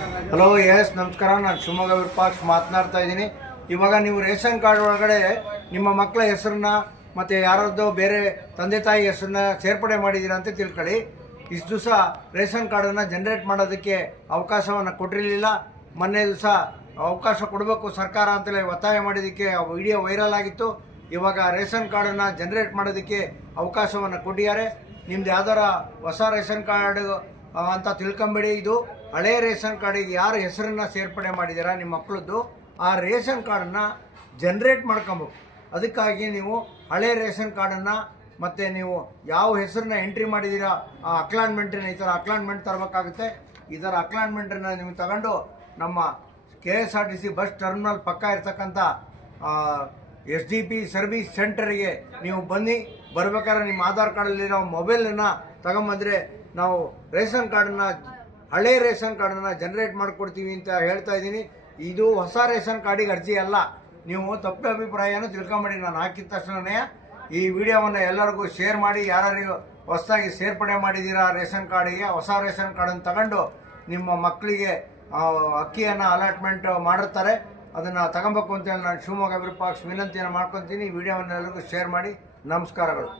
Hello S ನಮಸ್ಕಾರ. ನಾನು ಶಿವಮೊಗ್ಗ ವಿರೂಪಾಕ್ಷ ಮಾತನಾಡ್ತಾ ಇದ್ದೀನಿ. ಇವಾಗ ನೀವು ರೇಷನ್ ಕಾರ್ಡ್ ಒಳಗಡೆ ನಿಮ್ಮ ಮಕ್ಕಳ ಹೆಸರನ್ನ ಮತ್ತು ಯಾರದ್ದು ಬೇರೆ ತಂದೆ ತಾಯಿ ಹೆಸರನ್ನ ಸೇರ್ಪಡೆ ಮಾಡಿದ್ದೀರಾ ಅಂತ ತಿಳ್ಕೊಳ್ಳಿ. ಇಷ್ಟು ದಿವಸ ರೇಷನ್ ಕಾರ್ಡನ್ನು ಜನ್ರೇಟ್ ಮಾಡೋದಕ್ಕೆ ಅವಕಾಶವನ್ನು ಕೊಟ್ಟಿರಲಿಲ್ಲ. ಮೊನ್ನೆ ದಿವಸ ಅವಕಾಶ ಕೊಡಬೇಕು ಸರ್ಕಾರ ಅಂತಲೇ ಒತ್ತಾಯ ಮಾಡಿದ್ದಕ್ಕೆ ವಿಡಿಯೋ ವೈರಲ್ ಆಗಿತ್ತು. ಇವಾಗ ರೇಷನ್ ಕಾರ್ಡನ್ನು ಜನ್ರೇಟ್ ಮಾಡೋದಕ್ಕೆ ಅವಕಾಶವನ್ನು ಕೊಟ್ಟಿದ್ದಾರೆ. ನಿಮ್ದು ಯಾವ್ದಾರ ಹೊಸ ರೇಷನ್ ಕಾರ್ಡ್ ಅಂತ ತಿಳ್ಕೊಂಬೇಡಿ. ಇದು ಹಳೆ ರೇಷನ್ ಕಾರ್ಡಿಗೆ ಯಾರು ಹೆಸರನ್ನು ಸೇರ್ಪಡೆ ಮಾಡಿದ್ದೀರಾ ನಿಮ್ಮ ಮಕ್ಕಳದ್ದು, ಆ ರೇಷನ್ ಕಾರ್ಡನ್ನು ಜನ್ರೇಟ್ ಮಾಡ್ಕೊಬೇಕು. ಅದಕ್ಕಾಗಿ ನೀವು ಹಳೆ ರೇಷನ್ ಕಾರ್ಡನ್ನು ಮತ್ತು ನೀವು ಯಾವ ಹೆಸರನ್ನ ಎಂಟ್ರಿ ಮಾಡಿದ್ದೀರಾ ಆ ಅಕ್ಲಾನ್ಮೆಂಟನ್ನು ಈ ಥರ ಅಕ್ಲಾನ್ಮೆಂಟ್ ತರಬೇಕಾಗುತ್ತೆ. ಈ ಥರ ಅಕ್ಲಾನ್ಮೆಂಟನ್ನು ನೀವು ತಗೊಂಡು ನಮ್ಮ KSRTC ಬಸ್ ಟರ್ಮಿನಲ್ ಪಕ್ಕ ಇರ್ತಕ್ಕಂಥ SDP ಸರ್ವಿಸ್ ಸೆಂಟರಿಗೆ ನೀವು ಬನ್ನಿ. ಬರ್ಬೇಕಾದ್ರೆ ನಿಮ್ಮ ಆಧಾರ್ ಕಾರ್ಡಲ್ಲಿರೋ ಮೊಬೈಲನ್ನು ತಗೊಂಬಂದರೆ ನಾವು ರೇಷನ್ ಕಾರ್ಡನ್ನು ಹಳೆ ರೇಷನ್ ಕಾರ್ಡನ್ನು ಜನ್ರೇಟ್ ಮಾಡಿಕೊಡ್ತೀವಿ ಅಂತ ಹೇಳ್ತಾ ಇದ್ದೀನಿ. ಇದು ಹೊಸ ರೇಷನ್ ಕಾರ್ಡಿಗೆ ಅರ್ಜಿ ಅಲ್ಲ. ನೀವು ತಪ್ಪು ಅಭಿಪ್ರಾಯನ ತಿಳ್ಕೊಂಬೇಡಿ. ನಾನು ಹಾಕಿದ ತಕ್ಷಣವೇ ಈ ವಿಡಿಯೋವನ್ನು ಎಲ್ಲರಿಗೂ ಶೇರ್ ಮಾಡಿ. ಯಾರು ಹೊಸದಾಗಿ ಸೇರ್ಪಡೆ ಮಾಡಿದ್ದೀರಾ ರೇಷನ್ ಕಾರ್ಡಿಗೆ, ಹೊಸ ರೇಷನ್ ಕಾರ್ಡನ್ನು ತಗೊಂಡು ನಿಮ್ಮ ಮಕ್ಕಳಿಗೆ ಅಕ್ಕಿಯನ್ನು ಅಲಾಟ್ಮೆಂಟ್ ಮಾಡಿರ್ತಾರೆ, ಅದನ್ನು ತಗೊಬೇಕು ಅಂತೇಳಿ ನಾನು ಶಿವಮೊಗ್ಗ ವಿರೂಪಾಕ್ಷ ವಿನಂತಿಯನ್ನು ಮಾಡ್ಕೊತೀನಿ. ಈ ವಿಡಿಯೋವನ್ನು ಎಲ್ಲರಿಗೂ ಶೇರ್ ಮಾಡಿ. ನಮಸ್ಕಾರಗಳು.